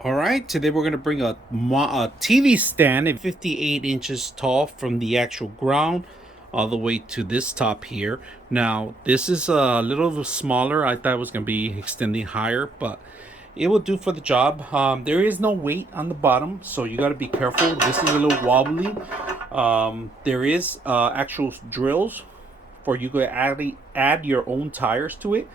All right, today we're going to bring a TV stand at 58 inches tall from the actual ground all the way to this top here. Now, this is a little smaller. I thought it was going to be extending higher, but it will do for the job. There is no weight on the bottom, so you got to be careful. This is a little wobbly. There is actual drills for you to add your own tires to it.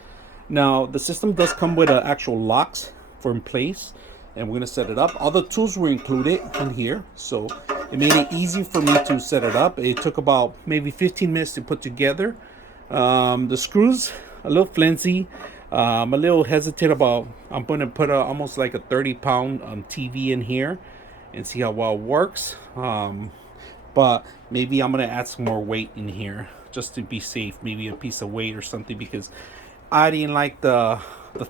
Now, the system does come with actual locks for in place, and we're gonna set it up. All the tools were included in here, so it made it easy for me to set it up. It took about maybe 15 minutes to put together. The screws a little flimsy. I'm a little hesitant about. I'm gonna put almost like a 30-pound TV in here and see how well it works. But maybe I'm gonna add some more weight in here just to be safe. Maybe a piece of weight or something, because I didn't like the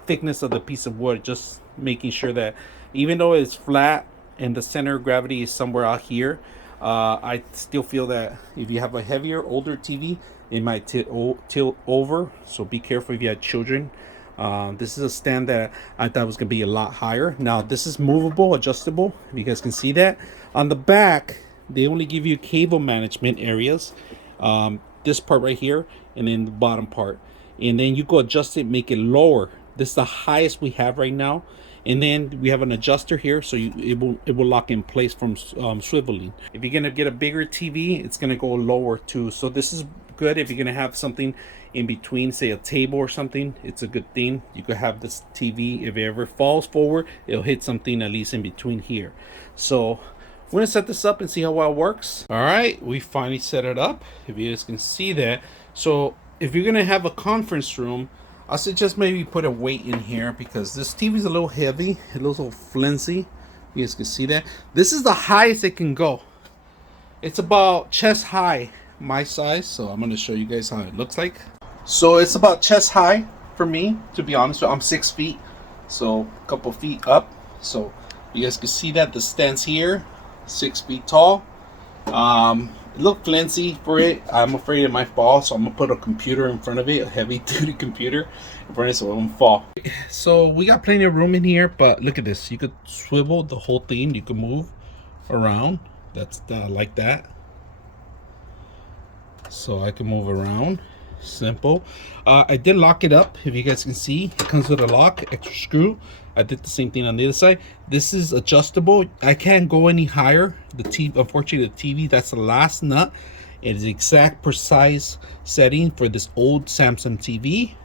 thickness of the piece of wood. Just making sure that even though it's flat and the center of gravity is somewhere out here, I still feel that if you have a heavier, older TV, it might tilt over. So be careful if you have children. This is a stand that I thought was gonna be a lot higher. Now this is movable, adjustable. If you guys can see that on the back, they only give you cable management areas. This part right here, and then the bottom part, and then you go adjust it, make it lower. This is the highest we have right now, and then we have an adjuster here, so it will lock in place from swiveling. If you're gonna get a bigger TV, it's gonna go lower too. So this is good if you're gonna have something in between, say a table or something. It's a good thing. You could have this TV, if it ever falls forward, it'll hit something at least in between here. So we're gonna set this up and see how well it works. All right, we finally set it up. If you guys can see that. So if you're gonna have a conference room, I suggest maybe put a weight in here, because this TV is a little heavy, a little flimsy. You guys can see that. This is the highest it can go. It's about chest high, my size. So I'm gonna show you guys how it looks like. So it's about chest high for me, to be honest. I'm 6 feet, so a couple feet up. So you guys can see that the stand's here, 6 feet tall. It looked flimsy for it. I'm afraid it might fall, so I'm gonna put a computer in front of it, a heavy duty computer in front of it, so it won't fall. So we got plenty of room in here, but look at this. You could swivel the whole thing. You could move around. That's like that. So I can move around. Simple. I did lock it up. If you guys can see, it comes with a lock, extra screw. I did the same thing on the other side. This is adjustable. I can't go any higher. The TV, unfortunately, the TV, that's the last nut. It is exact precise setting for this old Samsung TV.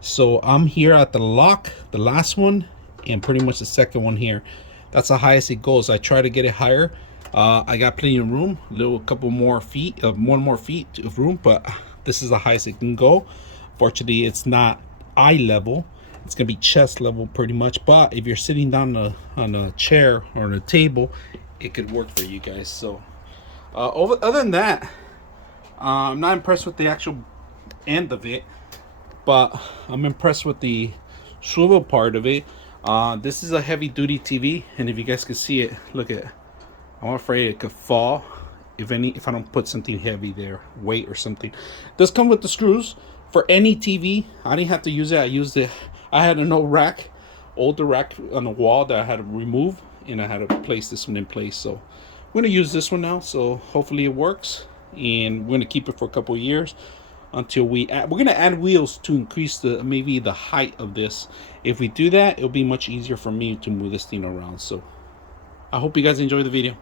So I'm here at the lock, the last one, and pretty much the second one here. That's the highest it goes. I try to get it higher. I got plenty of room, couple more feet, one more feet of room, but this is the highest it can go. Fortunately, it's not eye level. It's gonna be chest level pretty much. But if you're sitting down on a chair or on a table, it could work for you guys. So other than that, I'm not impressed with the actual end of it, but I'm impressed with the swivel part of it. This is a heavy duty TV, and if you guys can see it, look at it. I'm afraid it could fall if I don't put something heavy there, weight or something. It does come with the screws for any TV. I didn't have to use it. I used it. I had an old rack, older rack on the wall that I had to remove, and I had to place this one in place. So I'm gonna use this one now. So hopefully it works, and we're gonna keep it for a couple of years until we're gonna add wheels to increase maybe the height of this. If we do that, it'll be much easier for me to move this thing around. So I hope you guys enjoy the video.